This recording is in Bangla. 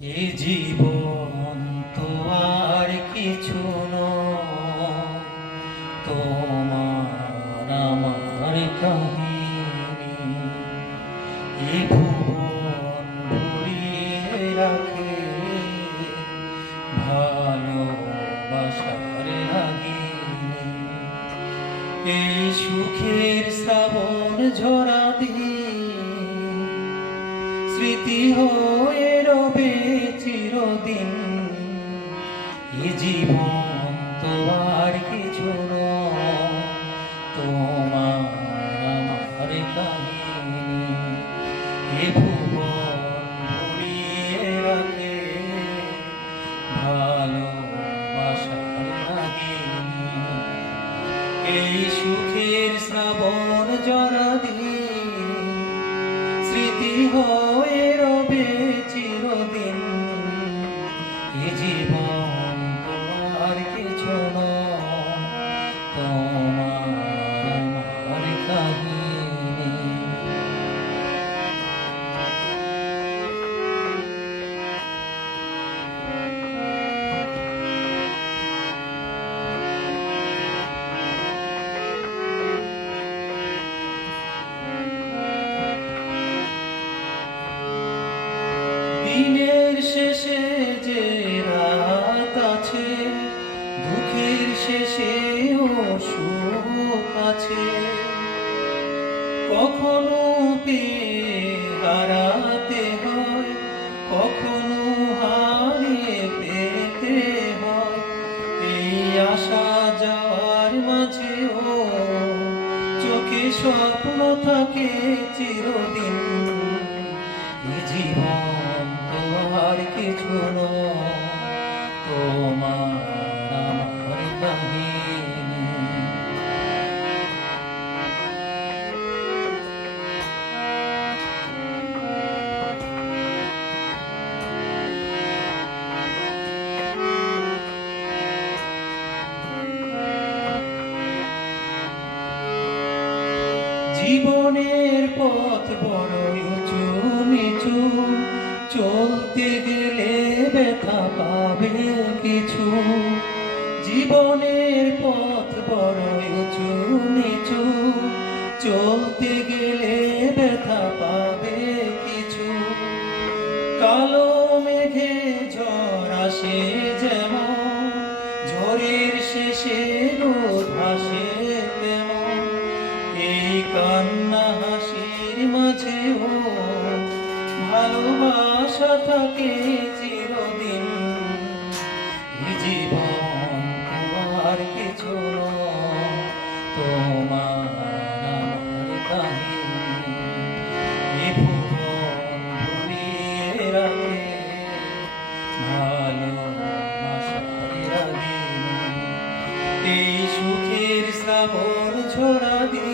এ জীবন তো আর কিছু নয়, তোমার আমার কাহিনী। এ ভুবন ভরিয়ে রাখে ভালোবাসার লাগিনি। এই সুখের শ্রাবণ ঝরা দিন স্মৃতি হয়ে রবে চিরদিন। এ জীবন তো আর কিছু নয়, তোমার আমার কাহিনী। এ ভুবন ভরিয়ে রাখে ভালোবাসার লাগিনি। এই সুখের শ্রাবণ ঝরা দিন স্মৃতি হয়ে রবে চিরদিন। এ জীবন তোমার কিছু নয়, তোমার আমার কাহিনী। দিনের শেষে যে রাত আছে, দুঃখের শেষেও সুখ আছে। কখনো পেয়ে হারাতে হয়, কখনো হারিয়ে পেতে হয়। এই আসা যাওয়ার মাঝেও চোখে স্বপ্ন থাকে চিরদিন। এ জীবন তোমার কিছু নয়, তোমার আমার কাহিনী। জীবনের পথ বড় উঁচু নিচু, চলতে গেলে ব্যথা পাবে কিছু। জীবনের পথ বড় উঁচু নিচু, চলতে গেলে ব্যথা পাবে কিছু। কালো মেঘে ঝড় আসে যেমন, ঝড়ের শেষে রোদ ভাসে তেমন। এই কান্না হাসির মাঝেও ভালোবাসা থাকে চিরদিন। এ জীবন তোমার কিছু নয়, তোমার আমার কাহিনী। এ ভুবন ভরিয়ে রাখে ভালোবাসার লাগিনি। এই সুখের শ্রাবণ ঝরা দিন